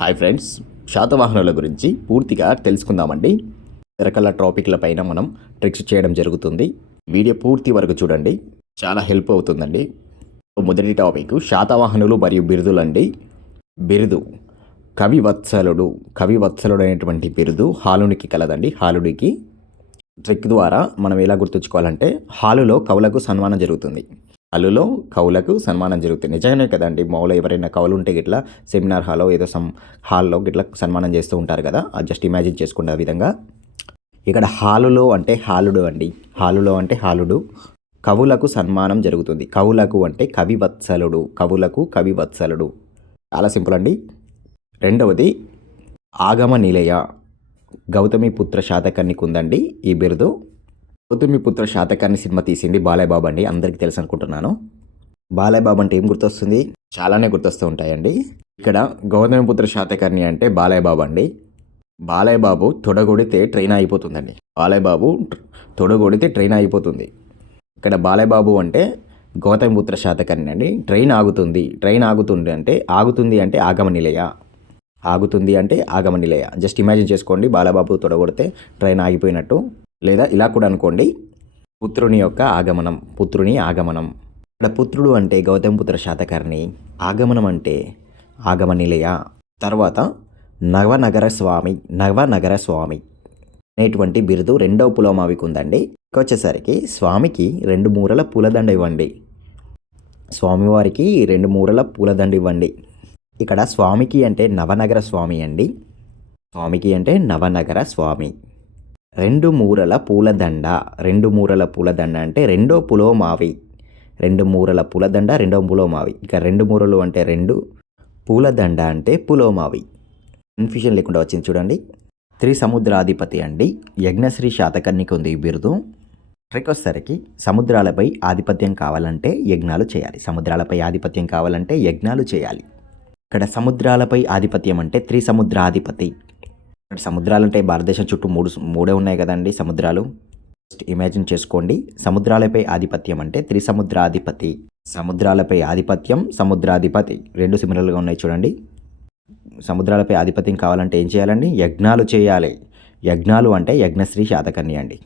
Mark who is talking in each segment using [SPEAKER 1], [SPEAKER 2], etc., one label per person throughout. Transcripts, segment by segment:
[SPEAKER 1] Hi friends శాతవాహనుల గురించి పూర్తిగా తెలుసుకుందామండి. రకరకాల టాపిక్ల పైన మనం ట్రిక్స్ చేయడం జరుగుతుంది. వీడియో పూర్తి వరకు చూడండి. చాలా హెల్ప్ అవుతుందండి. మొదటి టాపిక్ శాతవాహనులు మరియు బిరుదులు అండి బిరుదు కవివత్సలుడు కవివత్సలుడు అనేటువంటి బిరుదు హాలునికి కలదండి. హాలుడికి ట్రిక్ ద్వారా మనం ఎలా గుర్తుంచుకోవాలంటే హాలులో కవులకు సన్మానం జరుగుతుంది. అలులో కవులకు సన్మానం జరుగుతుంది. నిజంగానే కదండి మామూలుగా ఎవరైనా కవులు ఉంటే గిట్లా సెమినార్ హాల్లో ఏదో సమ్ హాల్లో గిట్లా సన్మానం చేస్తూ ఉంటారు కదా అది జస్ట్ ఇమాజిన్ చేసుకునే విధంగా. ఇక్కడ హాలులో అంటే హాలుడు అండి. హాలులో అంటే హాలుడు. కవులకు సన్మానం జరుగుతుంది. కవులకు అంటే కవివత్సలుడు కవులకు కవివత్సలుడు చాలా సింపుల్ అండి. రెండవది ఆగమ నిలయ. గౌతమి పుత్ర శాతకర్ణికి ఉందండి ఈ బిరుదు పుత్ర శాతకర్ణి సినిమా తీసింది బాలయ్యబాబు అండి. అందరికీ తెలుసు అనుకుంటున్నాను. బాలయ్యబాబు అంటే ఏం గుర్తొస్తుంది? చాలానే గుర్తొస్తూ ఉంటాయండి. ఇక్కడ గౌతమిపుత్ర శాతకర్ణి అంటే బాలయ్యబాబు అండి. బాలయ్యబాబు తొడగొడితే ట్రైన్ అయిపోతుందండి బాలయ్యబాబు తొడగొడితే ట్రైన్ అయిపోతుంది ఇక్కడ బాలయ్యబాబు అంటే గౌతమిపుత్ర శాతకర్ణి అండి. ట్రైన్ ఆగుతుంది. ట్రైన్ ఆగుతుంది అంటే ఆగుతుంది అంటే ఆగమ నిలయ ఆగుతుంది అంటే ఆగమ నిలయ జస్ట్ ఇమాజిన్ చేసుకోండి బాలబాబు తొడగొడితే ట్రైన్ ఆగిపోయినట్టు. లేదా ఇలా కూడా అనుకోండి. పుత్రుని యొక్క ఆగమనం పుత్రుని ఆగమనం. ఇక్కడ పుత్రుడు అంటే గౌతమ పుత్ర శాతకర్ణి ఆగమనం అంటే ఆగమ నిలయ తర్వాత నవనగర స్వామి నవనగర స్వామి అనేటువంటి బిరుదు రెండవ పులోమావికి ఉందండి వచ్చేసరికి స్వామికి రెండు మూరల పూలదండ ఇవ్వండి స్వామివారికి రెండు మూరల పూలదండ ఇవ్వండి ఇక్కడ స్వామికి అంటే నవనగర స్వామి అండి. స్వామికి అంటే నవనగర స్వామి. రెండు మూరల పూలదండ. రెండు మూరల పూలదండ అంటే రెండో పులోమావి. రెండు మూరల పూలదండ రెండో పులోమావి. ఇక రెండు మూరలు అంటే రెండు పూలదండ అంటే పులోమావి. కన్ఫ్యూషన్ లేకుండా వచ్చింది చూడండి. త్రిసముద్రాధిపతి అండి. యజ్ఞశ్రీ శాతకర్ణికి ఉంది ఈ బిరుదు. ట్రెక్కొసరికి సముద్రాలపై ఆధిపత్యం కావాలంటే యజ్ఞాలు చేయాలి. సముద్రాలపై ఆధిపత్యం కావాలంటే యజ్ఞాలు చేయాలి. ఇక్కడ సముద్రాలపై ఆధిపత్యం అంటే త్రిసముద్రాధిపతి. సముద్రాలు అంటే భారతదేశం చుట్టూ మూడు మూడే ఉన్నాయి కదండి సముద్రాలు. జస్ట్ ఇమాజిన్ చేసుకోండి. సముద్రాలపై ఆధిపత్యం అంటే త్రిసముద్రాధిపతి. సముద్రాలపై ఆధిపత్యం సముద్రాధిపతి. రెండు సిమిలర్గా ఉన్నాయి చూడండి. సముద్రాలపై ఆధిపత్యం కావాలంటే ఏం చేయాలండి? యజ్ఞాలు చేయాలి. యజ్ఞాలు అంటే యజ్ఞశ్రీ శాతకర్ణి అండి.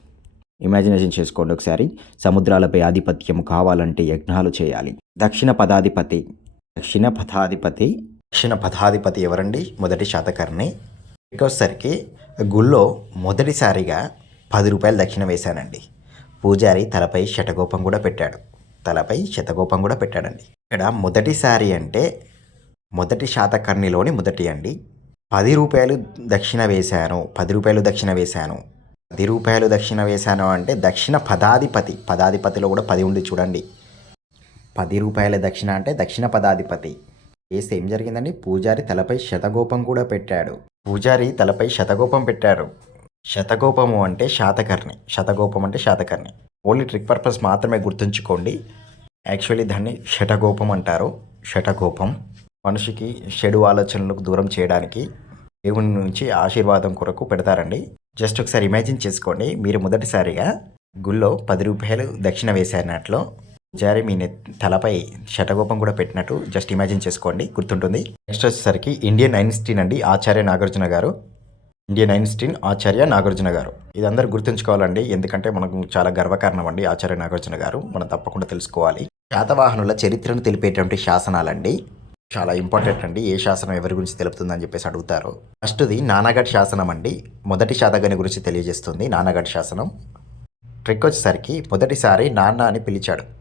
[SPEAKER 1] ఇమాజినేషన్ చేసుకోండి ఒకసారి. సముద్రాలపై ఆధిపత్యం కావాలంటే యజ్ఞాలు చేయాలి. దక్షిణ పదాధిపతి. దక్షిణ పథాధిపతి దక్షిణ పథాధిపతి ఎవరండి? మొదటి శాతకర్ణి. వచ్చేసరికి గుళ్ళో మొదటిసారిగా పది రూపాయలు దక్షిణ వేశానండి. పూజారి తలపై శతగోపం కూడా పెట్టాడు. తలపై శతగోపం కూడా పెట్టాడండి. ఇక్కడ మొదటిసారి అంటే మొదటి శాతకర్ణిలోని మొదటి అండి. పది రూపాయలు దక్షిణ వేశాను పది రూపాయలు దక్షిణ వేశాను. పది రూపాయలు దక్షిణ వేశాను అంటే దక్షిణ పదాధిపతి పదాధిపతిలో కూడా పది ఉంది చూడండి. పది రూపాయల దక్షిణ అంటే దక్షిణ పదాధిపతి. కేసు ఏం జరిగిందండి పూజారి తలపై శతగోపం కూడా పెట్టాడు. పూజారి తలపై శతగోపం పెట్టారు. శతగోపము అంటే శాతకర్ణి. శతగోపం అంటే శాతకర్ణి. ఓన్లీ ట్రిక్ పర్పస్ మాత్రమే గుర్తుంచుకోండి. యాక్చువల్లీ దాన్ని శటగోపం అంటారు. శటగోపం. మనిషికి చెడు ఆలోచనలకు దూరం చేయడానికి దేవుని నుంచి ఆశీర్వాదం కొరకు పెడతారండి. జస్ట్ ఒకసారి ఇమాజిన్ చేసుకోండి. మీరు మొదటిసారిగా గుళ్ళో పది రూపాయలు దక్షిణ వేసారినట్లు జారి మీ తలపై శటగోపం కూడా పెట్టినట్టు జస్ట్ ఇమాజిన్ చేసుకోండి. గుర్తుంటుంది. నెక్స్ట్ వచ్చేసరికి ఇండియన్ ఐన్స్టీన్ అండి ఆచార్య నాగార్జున గారు. ఇండియన్ ఐన్స్టీన్ ఆచార్య నాగార్జున గారు. ఇది అందరూ గుర్తుంచుకోవాలండి ఎందుకంటే మనకు చాలా గర్వకారణం అండి ఆచార్య నాగార్జున గారు. మనం తప్పకుండా తెలుసుకోవాలి. శాతవాహనుల చరిత్రను తెలిపేటువంటి శాసనాలండి. చాలా ఇంపార్టెంట్ అండి ఏ శాసనం ఎవరి గురించి తెలుపుతుందని చెప్పేసి అడుగుతారు. ఫస్ట్ది నానాఘట్ శాసనం అండి మొదటి శాతగని గురించి తెలియజేస్తుంది నానాగఢ్ శాసనం. ట్రిక్ వచ్చేసరికి మొదటిసారి నాన్న అని పిలిచాడు.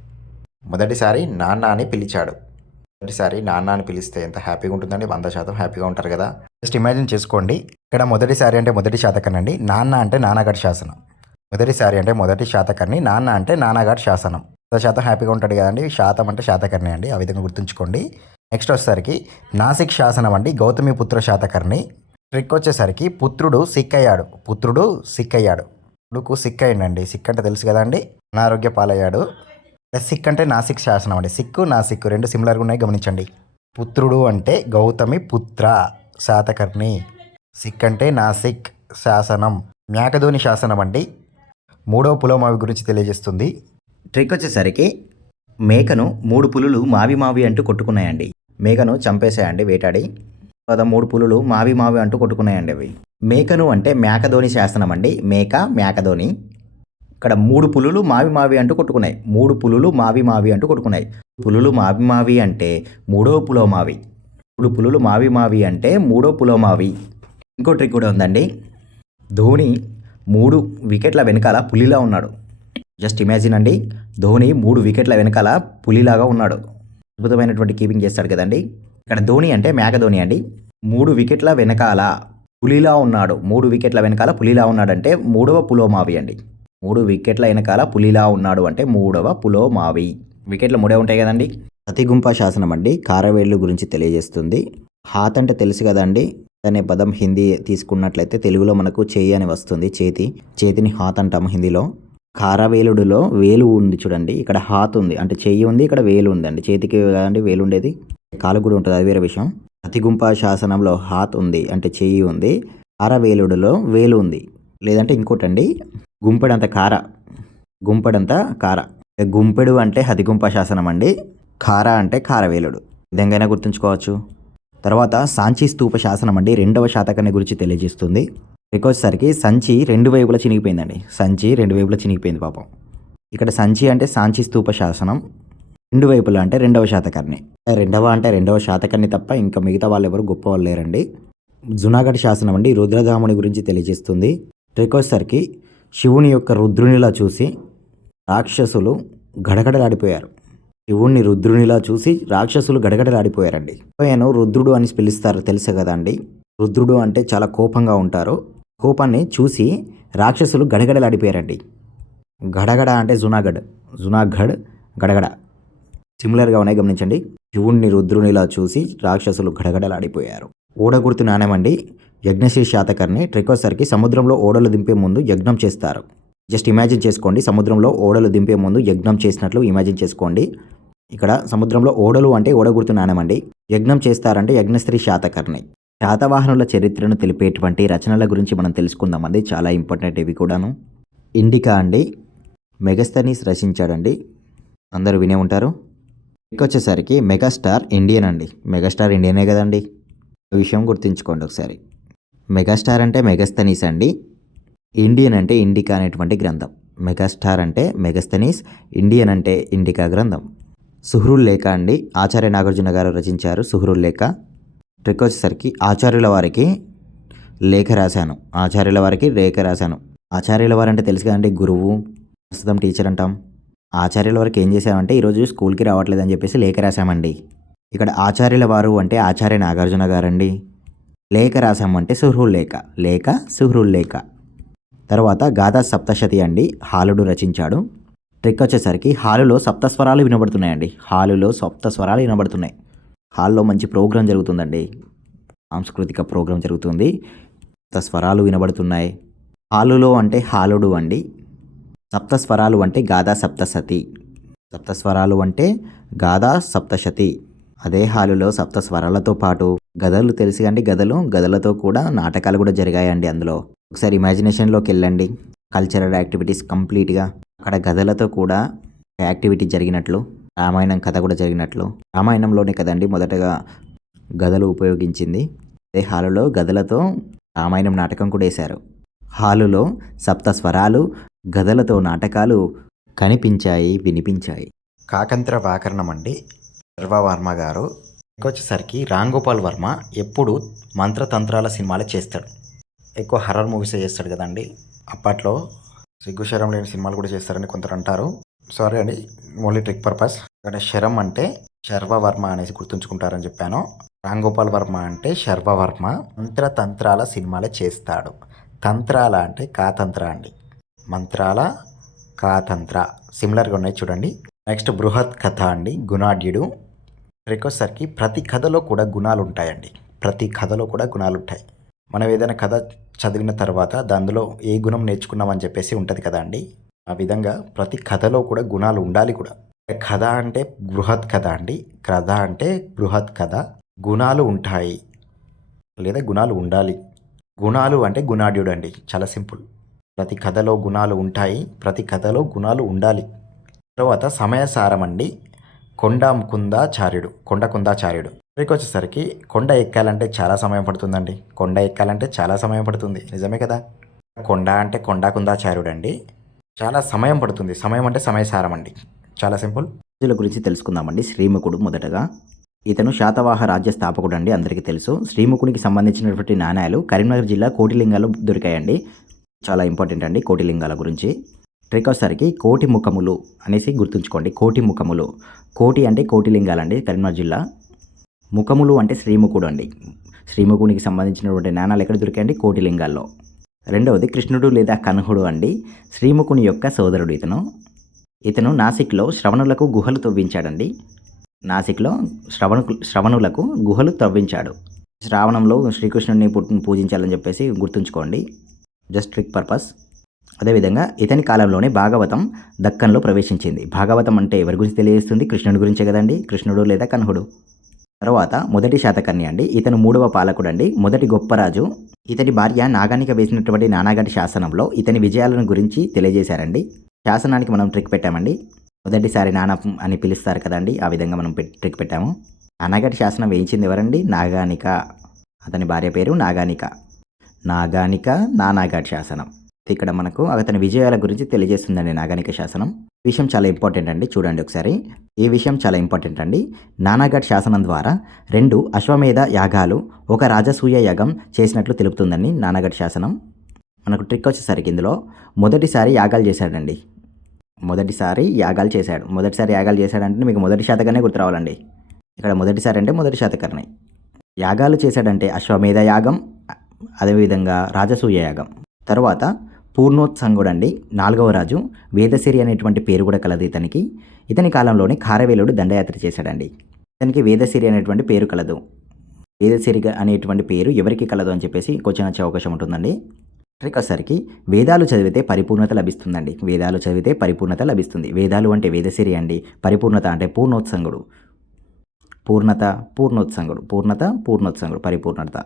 [SPEAKER 1] మొదటిసారి నాన్న అని పిలిచాడు. మొదటిసారి నాన్న అని పిలిస్తే ఎంత హ్యాపీగా ఉంటుందండి? వంద శాతం హ్యాపీగా ఉంటారు కదా? జస్ట్ ఇమాజిన్ చేసుకోండి. ఇక్కడ మొదటిసారి అంటే మొదటి శాతకనండి. నాన్న అంటే నాన్నగారి శాసనం. మొదటిసారి అంటే మొదటి శాతకర్ణి నాన్న అంటే నాన్నగారి శాసనం. వంద శాతం హ్యాపీగా ఉంటాడు కదండి. శాతం అంటే శాతకర్ణి అండి. ఆ విధంగా గుర్తుంచుకోండి. నెక్స్ట్ వచ్చేసరికి నాసిక్ శాసనం అండి. గౌతమి పుత్ర శాతకర్ణి. ట్రిక్ వచ్చేసరికి పుత్రుడు సిక్ అయ్యాడు పుత్రుడు సిక్ అయ్యాడు పుత్రుడుకు సిక్ అయ్యండి సిక్ అంటే తెలుసు కదండి. అనారోగ్య పాలయ్యాడు. సిక్ అంటే నాసిక్ శాసనం అండి. సిక్కు నాసిక్ రెండు సిమిలర్గా ఉన్నాయి గమనించండి. పుత్రుడు అంటే గౌతమి పుత్ర శాతకర్ణి. సిక్ అంటే నాసిక్ శాసనం మేకధోని శాసనం అండి. మూడవ పులోమావి గురించి తెలియజేస్తుంది. ట్రిక్ వచ్చేసరికి మేకను మూడు పులులు మావి మావి అంటూ కొట్టుకున్నాయండి. మేకను చంపేశాయండి వేటాడి. తర్వాత మూడు పులులు మావి మావి అంటూ కొట్టుకున్నాయండి అవి. మేకను అంటే మేకధోని శాసనం అండి. మేక మేకధోని ఇక్కడ మూడు పులులు మావి మావి అంటూ కొట్టుకున్నాయి. మూడు పులులు మావి మావి అంటూ కొట్టుకున్నాయి. పులులు మావి మావి అంటే మూడో పులో మావి. మూడు పులులు మావి మావి అంటే మూడో పులో మావి. ఇంకో ట్రిక్ కూడా ఉందండి. ధోని మూడు వికెట్ల వెనకాల పులిలా ఉన్నాడు. జస్ట్ ఇమాజిన్ అండి. ధోని మూడు వికెట్ల వెనకాల పులిలాగా ఉన్నాడు. అద్భుతమైనటువంటి కీపింగ్ చేస్తాడు కదండి. ఇక్కడ ధోని అంటే మేక ధోని అండి. మూడు వికెట్ల వెనకాల పులిలా ఉన్నాడు. మూడు వికెట్ల వెనకాల పులిలా ఉన్నాడంటే మూడవ పులోమావి అండి. మూడు వికెట్ల వెనకాల పులిలా ఉన్నాడు అంటే మూడవ పులో మావి. వికెట్లు మూడే ఉంటాయి కదండి? అతిగుంప శాసనం అండి. కారవేళ్ళు గురించి తెలియజేస్తుంది. హాత్ అంటే తెలుసు కదండి. అనే పదం హిందీ తీసుకున్నట్లయితే తెలుగులో మనకు చేయి అని వస్తుంది. చేతి. చేతిని హాత్ అంటాం హిందీలో. కారవేలుడులో వేలు ఉంది చూడండి. ఇక్కడ హాత్ ఉంది. అంటే చెయ్యి ఉంది ఇక్కడ వేలు ఉందండి చేతికి కదండి వేలు ఉండేది. కాలు కూడా ఉంటుంది. అది వేరే విషయం. అతిగుంప శాసనంలో హాత్ ఉంది అంటే చెయ్యి ఉంది. కారవేలుడులో వేలు ఉంది. లేదంటే ఇంకోటండి. గుంపెడంత కార. గుంపెడంత కార. గుంపెడు అంటే హదిగుంప శాసనం అండి కార అంటే కారవేలుడు. విధంగానే గుర్తుంచుకోవచ్చు? తర్వాత సాంచి స్తూప శాసనం అండి రెండవ శాతకాన్ని గురించి తెలియజేస్తుంది. వచ్చేసరికి సంచి రెండు వైపులా చినిగిపోయిందండి. సంచి రెండు వైపులా చినిగిపోయింది పాపం. ఇక్కడ సంచి అంటే సాంచి స్తూప శాసనం. రెండు వైపులా అంటే రెండవ శాతకర్ణి రెండవ అంటే రెండవ శాతకర్ణి తప్ప ఇంకా మిగతా వాళ్ళు ఎవరు గొప్ప వాళ్ళు లేరండి. జునాగఢ్ శాసనం అండి రుద్రధాముని గురించి తెలియజేస్తుంది. వచ్చేసరికి శివుని యొక్క రుద్రునిలా చూసి రాక్షసులు గడగడలాడిపోయారు. శివుణ్ణి రుద్రునిలా చూసి రాక్షసులు గడగడలాడిపోయారండి. ఆయన రుద్రుడు అని పిలుస్తారు తెలుసు కదండి రుద్రుడు అంటే చాలా కోపంగా ఉంటారు. కోపాన్ని చూసి రాక్షసులు గడగడలాడిపోయారండి. గడగడ అంటే జునాగఢ్. జునాగఢ్ గడగడ. సిమిలర్గా ఉన్నాయి గమనించండి. శివుణ్ణి రుద్రునిలా చూసి రాక్షసులు గడగడలాడిపోయారు. ఓడగుర్తు నాణ్యమండి. యజ్ఞశ్రీ శాతకర్ణి ట్రెకోసరికి సముద్రంలో ఓడలు దింపే ముందు యజ్ఞం చేస్తారు. జస్ట్ ఇమాజిన్ చేసుకోండి సముద్రంలో ఓడలు దింపే ముందు యజ్ఞం చేసినట్లు ఇమాజిన్ చేసుకోండి. ఇక్కడ సముద్రంలో ఓడలు అంటే ఓడగుర్తు నానమండి. యజ్ఞం చేస్తారంటే యజ్ఞశ్రీ శాతకర్ణి. శాతవాహనుల చరిత్రను తెలిపేటువంటి రచనల గురించి మనం తెలుసుకుందామండి. చాలా ఇంపార్టెంట్ ఇవి కూడాను. ఇండికా అండి. మెగస్తనీస్ రచించాడండి. అందరూ వినే ఉంటారు. వచ్చేసరికి మెగాస్టార్ ఇండియన్ అండి. మెగాస్టార్ ఇండియనే కదండి. విషయం గుర్తుంచుకోండి ఒకసారి. మెగాస్టార్ అంటే మెగస్తనీస్ అండి. ఇండియన్ అంటే ఇండికా అనేటువంటి గ్రంథం. మెగాస్టార్ అంటే మెగస్తనీస్ ఇండియన్ అంటే ఇండికా గ్రంథం. సుహ్రుల్ లేఖ అండి. ఆచార్య నాగార్జున గారు రచించారు సుహ్రుల్ లేఖ. ట్రిక్ వచ్చేసరికి ఆచార్యుల వారికి లేఖ రాశాను. ఆచార్యుల వారికి లేఖ రాశాను. ఆచార్యుల వారు అంటే తెలుసు కదండి గురువు ప్రస్తుతం టీచర్ అంటాం. ఆచార్యుల వారికి ఏం చేశామంటే ఈరోజు స్కూల్కి రావట్లేదని చెప్పేసి లేఖ రాశామండి. ఇక్కడ ఆచార్యుల వారు అంటే ఆచార్య నాగార్జున గారండి. లేఖ రాసామంటే సుహృల్ లేఖ. లేఖ సుహృల్ లేఖ. తర్వాత గాథా సప్తశతి అండి హాలుడు రచించాడు. ట్రిక్ వచ్చేసరికి హాలులో సప్తస్వరాలు వినబడుతున్నాయండి. హాలులో సప్తస్వరాలు వినబడుతున్నాయి. హాల్లో మంచి ప్రోగ్రాం జరుగుతుందండి. సాంస్కృతిక ప్రోగ్రాం జరుగుతుంది. సప్త స్వరాలు వినబడుతున్నాయి. హాలులో అంటే హాలుడు అండి. సప్తస్వరాలు అంటే గాథా సప్తశతి. సప్తస్వరాలు అంటే గాథా సప్తశతి. అదే హాలులో సప్త స్వరాలతో పాటు గదలు తెలుసు అండి గదలు గదలతో కూడా నాటకాలు కూడా జరిగాయండి అందులో. ఒకసారి ఇమాజినేషన్లోకి వెళ్ళండి. కల్చరల్ యాక్టివిటీస్ కంప్లీట్గా అక్కడ గదలతో కూడా యాక్టివిటీ జరిగినట్లు రామాయణం కథ కూడా జరిగినట్లు. రామాయణంలోనే కదండి మొదటగా గదలు ఉపయోగించింది. అదే హాలులో గదలతో రామాయణం నాటకం కూడా వేశారు. హాలులో సప్త స్వరాలు గదలతో నాటకాలు కనిపించాయి వినిపించాయి. కాకంత్ర వ్యాకరణం అండి. సర్వవర్మ గారు వచ్చేసరికి రామ్ గోపాల్ వర్మ ఎప్పుడు మంత్రతంత్రాల సినిమాలు చేస్తాడు. ఎక్కువ హర్రర్ మూవీస్ చేస్తాడు కదండి. అప్పట్లో సిగ్గుశరం లేని సినిమాలు కూడా చేస్తారని కొందరు అంటారు. సారీ అండి ఓన్లీ ట్రిక్ పర్పస్. కానీ శరం అంటే శర్వవర్మ అనేసి గుర్తుంచుకుంటారని చెప్పాను. రామ్ గోపాల్ వర్మ అంటే శర్వవర్మ మంత్రతంత్రాల సినిమాలే చేస్తాడు. తంత్రాల అంటే కాతంత్ర అండి. మంత్రాల కాతంత్ర. సిమిలర్గా ఉన్నాయి చూడండి. నెక్స్ట్ బృహత్ కథ అండి గుణాఢ్యుడు రేకొసరికి ప్రతి కథలో కూడా గుణాలు ఉంటాయండి ప్రతి కథలో కూడా గుణాలు ఉంటాయి మనం ఏదైనా కథ చదివిన తర్వాత దానిలో ఏ గుణం నేర్చుకున్నామని చెప్పేసి ఉంటుంది కదా అండి. ఆ విధంగా ప్రతి కథలో కూడా గుణాలు ఉండాలి కూడా. కథ అంటే బృహత్ కథ అండి. కథ అంటే బృహత్ కథ. గుణాలు ఉంటాయి లేదా గుణాలు ఉండాలి. గుణాలు అంటే గుణాఢ్యుడు అండి. చాలా సింపుల్. ప్రతి కథలో గుణాలు ఉంటాయి. ప్రతి కథలో గుణాలు ఉండాలి. తర్వాత సమయసారం అండి. కొండ కొండకుందాచార్యుడు. కొండ ఇక్కడికి వచ్చేసరికి కొండ ఎక్కాలంటే చాలా సమయం పడుతుందండి. కొండ ఎక్కాలంటే చాలా సమయం పడుతుంది. నిజమే కదా? కొండ అంటే కొండాకుందాచార్యుడు అండి చాలా సమయం పడుతుంది. సమయం అంటే సమయసారం అండి. చాలా సింపుల్. రాజుల గురించి తెలుసుకుందామండి. శ్రీముఖుడు మొదటగా. ఇతను శాతవాహ రాజ్య స్థాపకుడు అండి అందరికీ తెలుసు. శ్రీముఖునికి సంబంధించినటువంటి నాణ్యాలు కరీంనగర్ జిల్లా కోటిలింగాలు దొరికాయండి. చాలా ఇంపార్టెంట్ అండి కోటిలింగాల గురించి. ట్రిక్ వచ్చేసరికి కోటి ముఖములు అనేసి గుర్తుంచుకోండి. కోటి ముఖములు. కోటి అంటే కోటిలింగాలండి కరీంనగర్ జిల్లా. ముఖములు అంటే శ్రీముఖుడు అండి. శ్రీముఖునికి సంబంధించినటువంటి నాణాలు ఎక్కడ దొరికాయండి? కోటిలింగాల్లో రెండవది కృష్ణుడు లేదా కన్హుడు అండి. శ్రీముఖుని యొక్క సోదరుడు ఇతను. ఇతను నాసిక్లో శ్రవణులకు గుహలు తవ్వించాడండి. నాసిక్లో శ్రవణు శ్రవణులకు గుహలు తవ్వించాడు. శ్రావణంలో శ్రీకృష్ణుడిని పుట్టిన పూజించాలని చెప్పేసి గుర్తుంచుకోండి. Just trick purpose. అదేవిధంగా ఇతని కాలంలోనే భాగవతం దక్కన్లో ప్రవేశించింది. భాగవతం అంటే ఎవరి గురించి తెలియజేస్తుంది? కృష్ణుడి గురించే కదండి? కృష్ణుడు లేదా కన్హుడు తర్వాత మొదటి శాతకర్ణి అండి. ఇతను మూడవ పాలకుడు అండి మొదటి గొప్ప రాజు. ఇతని భార్య నాగానిక వేసినటువంటి నానాగటి శాసనంలో ఇతని విజయాలను గురించి తెలియజేశారండి. శాసనానికి మనం ట్రిక్ పెట్టామండి. మొదటిసారి నానా అని పిలుస్తారు కదండి. ఆ విధంగా మనం ట్రిక్ పెట్టాము. నానాగటి శాసనం వేయించింది ఎవరండి? నాగానిక. అతని భార్య పేరు నాగానిక. నాగానిక నానాఘాట్ శాసనం. ఇక్కడ మనకు అతని విజయాల గురించి తెలియజేస్తుందండి నాగానిక శాసనం. విషయం చాలా ఇంపార్టెంట్ అండి చూడండి ఒకసారి. ఈ విషయం చాలా ఇంపార్టెంట్ అండి. నానాఘట్ శాసనం ద్వారా రెండు అశ్వమేధ యాగాలు ఒక రాజసూయ యాగం చేసినట్లు తెలుపుతుందండి నానాఘట్ శాసనం. మనకు ట్రిక్ వచ్చేసరికి ఇందులో మొదటిసారి యాగాలు చేశాడండి. మొదటిసారి యాగాలు చేశాడు. మొదటిసారి యాగాలు చేశాడంటే మీకు మొదటి శాతకనే గుర్తు రావాలండి. ఇక్కడ మొదటిసారి అంటే మొదటి శాతకర్ణి. యాగాలు చేశాడంటే అశ్వమేధ యాగం అదేవిధంగా రాజసూయ యాగం. తర్వాత పూర్ణోత్సంగుడు అండి. నాలుగవ రాజు. వేదసిరి అనేటువంటి పేరు కూడా కలదు ఇతనికి. ఇతని కాలంలోనే కారవేలుడు దండయాత్ర చేశాడండి. ఇతనికి వేదసిరి అనేటువంటి పేరు కలదు. వేదసిరి అనేటువంటి పేరు ఎవరికి కలదు అని చెప్పేసి క్వశ్చన్ వచ్చే అవకాశం ఉంటుందండి. ట్రిక్ వేదాలు చదివితే పరిపూర్ణత లభిస్తుందండి. వేదాలు చదివితే పరిపూర్ణత లభిస్తుంది. వేదాలు అంటే వేదసిరి అండి. పరిపూర్ణత అంటే పూర్ణోత్సంగుడు. పూర్ణత పూర్ణోత్సంగుడు. పూర్ణత పూర్ణోత్సంగుడు. పరిపూర్ణత.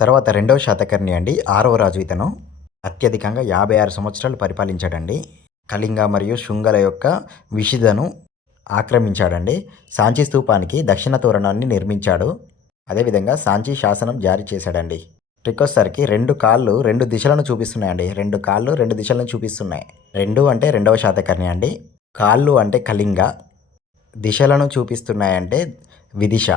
[SPEAKER 1] తర్వాత రెండవ శాతకర్ణి అండి. ఆరవ రాజు ఇతను. అత్యధికంగా యాభై ఆరు సంవత్సరాలు పరిపాలించాడండి. కళింగ మరియు శృంగల యొక్క విషిదను ఆక్రమించాడండి. సాంచి స్తూపానికి దక్షిణ తోరణాన్ని నిర్మించాడు. అదేవిధంగా సాంచి శాసనం జారీ చేశాడండి. ట్రిక్ రెండు కాళ్ళు రెండు దిశలను చూపిస్తున్నాయండి. రెండు కాళ్ళు రెండు దిశలను చూపిస్తున్నాయి. రెండు అంటే రెండవ శాతకర్ణి అండి. కాళ్ళు అంటే కళింగ దిశలను చూపిస్తున్నాయంటే విదిశ.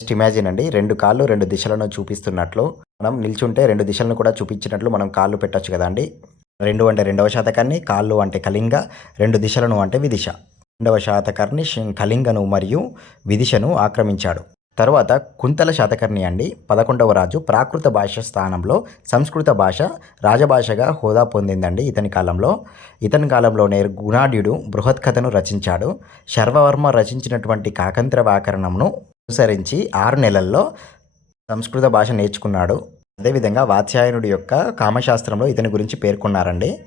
[SPEAKER 1] జస్ట్ ఇమాజిన్ అండి రెండు కాళ్ళు రెండు దిశలను చూపిస్తున్నట్లు మనం నిల్చుంటే రెండు దిశలను కూడా చూపించినట్లు మనం కాళ్ళు పెట్టొచ్చు కదండి రెండు అంటే రెండవ శాతకాన్ని కాళ్ళు అంటే కళింగ రెండు దిశలను అంటే విదిశ. రెండవ శాతకర్ణి శిం- కళింగను మరియు విదిశను ఆక్రమించాడు. తర్వాత కుంతల శాతకర్ణి అండి పదకొండవ రాజు ప్రాకృత భాష స్థానంలో సంస్కృత భాష రాజభాషగా హోదా పొందిందండి ఇతని కాలంలో. ఇతని కాలంలోనే గుణాఢ్యుడు బృహత్కథను రచించాడు. శర్వవర్మ రచించినటువంటి కాకంత్ర వ్యాకరణంను అనుసరించి ఆరు నెలల్లో సంస్కృత భాష నేర్చుకున్నాడు. అదేవిధంగా వాత్స్యాయనుడి యొక్క కామశాస్త్రంలో ఇతని గురించి పేర్కొన్నారండి.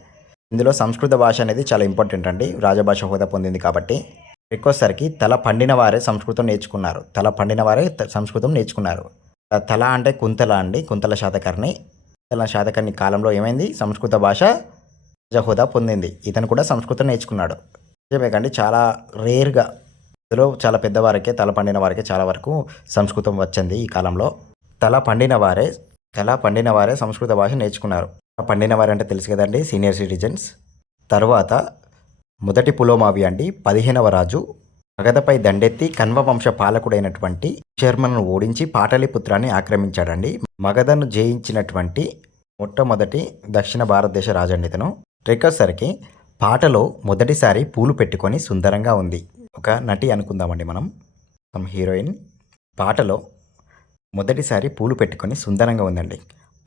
[SPEAKER 1] ఇందులో సంస్కృత భాష అనేది చాలా ఇంపార్టెంట్ అండి. రాజభాష హోదా పొందింది కాబట్టి. ఎక్కువసరికి తల పండిన వారే సంస్కృతం నేర్చుకున్నారు. తల పండిన వారే త- సంస్కృతం నేర్చుకున్నారు. తల అంటే కుంతల అండి. కుంతల శాతకర్ణి. కుంతల శాతకర్ణి కాలంలో ఏమైంది? సంస్కృత భాష రాజ హోదా పొందింది. ఇతను కూడా సంస్కృతం నేర్చుకున్నాడు. నిజమే కండి. చాలా రేర్గా. ఇందులో చాలా పెద్దవారికే తల పండిన వారికే చాలా వరకు సంస్కృతం వచ్చింది ఈ కాలంలో. తల పండిన వారే తల పండిన వారే సంస్కృత భాష నేర్చుకున్నారు. పండిన వారు అంటే తెలుసు కదండి సీనియర్ సిటిజన్స్ తర్వాత మొదటి పులోమావి అండి పదిహేనవ రాజు. మగధపై దండెత్తి కన్వ వంశ పాలకుడైనటువంటి శర్మను ఓడించి పాటలిపుత్రాన్ని ఆక్రమించాడండి. మగధను జయించినటువంటి మొట్టమొదటి దక్షిణ భారతదేశ రాజండి ఇతను. ట్రెక్కర్సరికి పాటలో మొదటిసారి పూలు పెట్టుకొని సుందరంగా ఉంది. ఒక నటి అనుకుందామండి మనం. హీరోయిన్. పాటలో మొదటిసారి పూలు పెట్టుకొని సుందరంగా ఉందండి.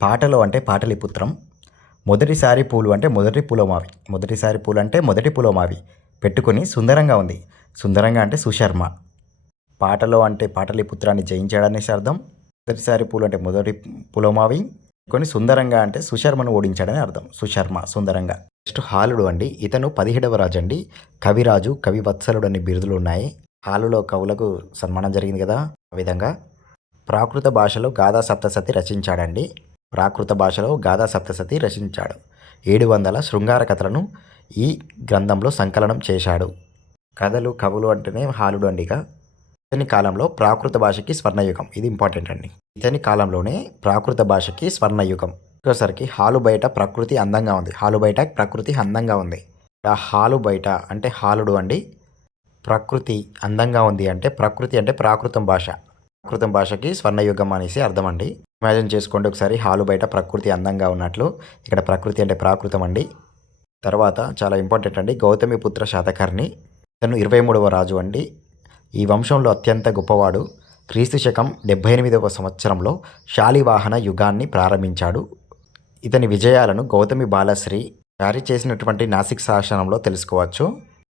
[SPEAKER 1] పాటలో అంటే పాటలిపుత్రం మొదటిసారి పూలు అంటే మొదటి పూలమావి మొదటిసారి పూలు అంటే మొదటి పూలమావి పెట్టుకొని సుందరంగా ఉంది. సుందరంగా అంటే సుశర్మ. పాటలో అంటే పాటలిపుత్రాన్ని జయించాడనేసి అర్థం మొదటిసారి పూలు అంటే మొదటి పులమావి కొన్ని సుందరంగా అంటే సుశర్మను ఓడించాడని అర్థం. సుశర్మ సుందరంగా. నెక్స్ట్ హాలుడు అండి. ఇతను పదిహేడవ రాజు అండి కవిరాజు కవివత్సలుడు అనే బిరుదులు ఉన్నాయి. హాలులో కవులకు సన్మానం జరిగింది కదా. ఆ విధంగా ప్రాకృత భాషలో గాథా సప్తసతి రచించాడండి. ప్రాకృత భాషలో గాథా సప్తసతి రచించాడు. ఏడు వందల శృంగార కథలను ఈ గ్రంథంలో సంకలనం చేశాడు. కథలు కవులు అంటేనే హాలుడు అండిగా ఇతని కాలంలో ప్రాకృత భాషకి స్వర్ణయుగం. ఇది ఇంపార్టెంట్ అండి. ఇతని కాలంలోనే ప్రాకృత భాషకి స్వర్ణయుగం. ఒకసారికి హాలు బయట ప్రకృతి అందంగా ఉంది. హాలు బయట ప్రకృతి అందంగా ఉంది. ఆ హాలు బయట అంటే హాలుడు అండి. ప్రకృతి అందంగా ఉంది అంటే ప్రకృతి అంటే ప్రాకృతం భాష. ప్రాకృతం భాషకి స్వర్ణయుగం అనేసి అర్థం అండి ఇమాజిన్ చేసుకోండి ఒకసారి హాలు బయట ప్రకృతి అందంగా ఉన్నట్లు. ఇక్కడ ప్రకృతి అంటే ప్రాకృతం అండి. తర్వాత చాలా ఇంపార్టెంట్ అండి గౌతమి పుత్ర శాతకర్ణి. ఇతను ఇరవై మూడవ రాజు అండి. ఈ వంశంలో అత్యంత గొప్పవాడు. క్రీస్తు శకం డెబ్బై ఎనిమిదవ సంవత్సరంలో శాలివాహన యుగాన్ని ప్రారంభించాడు. ఇతని విజయాలను గౌతమి బాలశ్రీ జారీ చేసినటువంటి నాసిక్ శాసనంలో తెలుసుకోవచ్చు.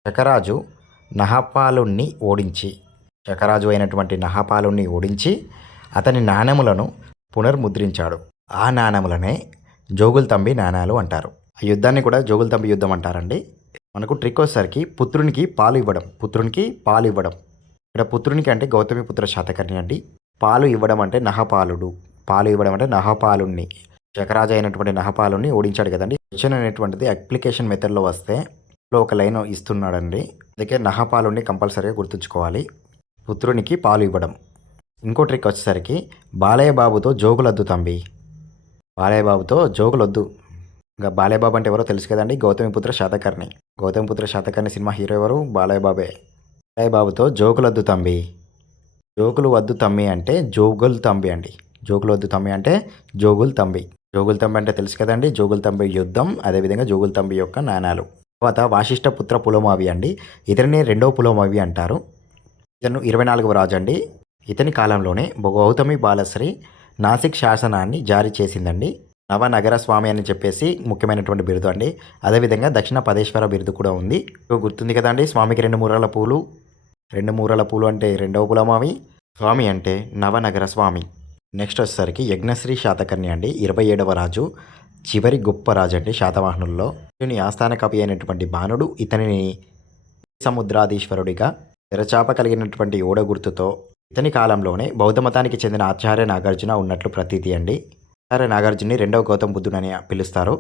[SPEAKER 1] శకరాజు నహపాలుణ్ణి ఓడించి చకరాజు అయినటువంటి నహపాలుణ్ణి ఓడించి అతని నాణెములను పునర్ముద్రించాడు. ఆ నాణెములనే జోగుల్తంబి నాణాలు అంటారు. ఆ యుద్ధాన్ని కూడా జోగుల్తంబి యుద్ధం అంటారండి. మనకు ట్రిక్ వచ్చేసరికి పుత్రునికి పాలు ఇవ్వడం పుత్రునికి పాలు ఇవ్వడం. ఇక్కడ పుత్రునికి అంటే గౌతమి పుత్ర శాతకర్ణి అండి. పాలు ఇవ్వడం అంటే నహపాలుడు పాలు ఇవ్వడం అంటే నహపాలుణ్ణి. చకరాజు అయినటువంటి నహపాలుని ఓడించాడు కదండి. క్వశ్చన్ అనేటువంటిది అప్లికేషన్ మెథడ్లో వస్తే ఒక లైన్ ఇస్తున్నాడండి. అందుకే నహపాలుని కంపల్సరీగా గుర్తుంచుకోవాలి. పుత్రునికి పాలు ఇవ్వడం. ఇంకో ట్రిక్ వచ్చేసరికి బాలయ్యబాబుతో జోగులొద్దు తంబి. బాలయ్యబాబుతో జోగులొద్దు. ఇంకా బాలయ్య బాబు అంటే ఎవరో తెలుసు కదండి గౌతమిపుత్ర శాతకర్ణి. గౌతమిపుత్ర శాతకర్ణి సినిమా హీరో ఎవరు? బాలయ్యబాబే. బాలయ్యబాబుతో జోకులొద్దు తంబి. జోకులు వద్దు తమ్మి అంటే జోగుల్ తంబి అండి. జోకులు వద్దు తమ్మి అంటే జోగుల్ తంబి. జోగుల తంబి అంటే తెలుసు కదండి జోగుల తంబి యుద్ధం అదేవిధంగా జోగుల తంబి యొక్క నాణాలు. తర్వాత వాసిష్ట పుత్ర పులోమావి అండి. ఇతరిని రెండవ పులోమావి అంటారు. ఇతను ఇరవై నాలుగవ రాజు అండి ఇతని కాలంలోనే గౌతమి బాలశ్రీ నాసిక్ శాసనాన్ని జారీ చేసిందండి. నవనగర స్వామి అని చెప్పేసి ముఖ్యమైనటువంటి బిరుదు అండి. అదేవిధంగా దక్షిణ పదేశ్వర బిరుదు కూడా ఉంది. గుర్తుంది కదా అండి స్వామికి రెండు మూరల పూలు. రెండు మూరల పూలు అంటే రెండవ పులమావి స్వామి అంటే నవనగర స్వామి. నెక్స్ట్ వచ్చేసరికి యజ్ఞశ్రీ శాతకర్ణి అండి ఇరవై ఏడవ రాజు. చివరి గొప్ప రాజు అండి శాతవాహనుల్లో. ఇతని ఆస్థాన కవి అయినటువంటి బాణుడు ఇతనిని సముద్రాధీశ్వరుడిగా తెరచాప కలిగినటువంటి ఓడ గుర్తుతో ఇతని కాలంలోనే బౌద్ధ మతానికి చెందిన ఆచార్య నాగార్జున ఉన్నట్లు ప్రతీతి అండి. ఆచార్య నాగార్జుని రెండవ గౌతమ బుద్ధుడని పిలుస్తారు.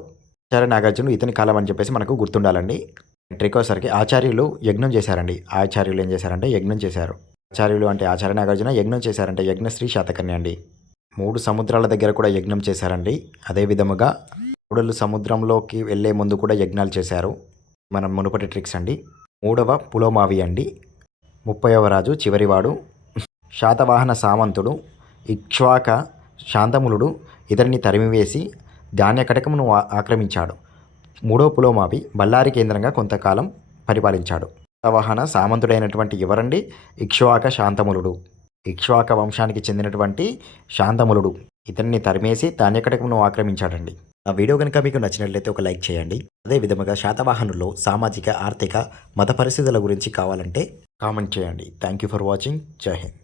[SPEAKER 1] ఆచార్య నాగార్జును ఇతని కాలం అని చెప్పేసి మనకు గుర్తుండాలండి. ట్రికోసరికి ఆచార్యులు యజ్ఞం చేశారండి. ఆచార్యులు ఏం చేశారంటే యజ్ఞం చేశారు. ఆచార్యులు అంటే ఆచార్య నాగార్జున యజ్ఞం చేశారంటే యజ్ఞశ్రీ శాతకర్ణి అండి. మూడు సముద్రాల దగ్గర కూడా యజ్ఞం చేశారండి. అదే విధముగా మూడలు సముద్రంలోకి వెళ్ళే ముందు కూడా యజ్ఞాలు చేశారు. మన మునుపటి ట్రిక్స్ అండి. మూడవ పులోమావి అండి. ముప్పైవ రాజు చివరివాడు శాతవాహన సామంతుడు ఇక్ష్వాక శాంతములుడు ఇతడిని తరిమివేసి ధాన్య కటకమును ఆక్రమించాడు. మూడో పులోమావి బళ్ళారి కేంద్రంగా కొంతకాలం పరిపాలించాడు. శాతవాహన సామంతుడైనటువంటి ఎవరండి? ఇక్ష్వాక శాంతములుడు. ఇక్ష్వాక వంశానికి చెందినటువంటి శాంతములుడు. ఇతన్ని తరిమేసి ధాన్యకటకమును ఆక్రమించాడండి. ఆ వీడియో కనుక మీకు నచ్చినట్లయితే ఒక లైక్ చేయండి. అదే విధముగా శాతవాహనుల్లో సామాజిక ఆర్థిక మత పరిస్థితుల గురించి కావాలంటే కామెంట్ చేయండి. థ్యాంక్ యూ ఫర్ వాచింగ్ జై హింద్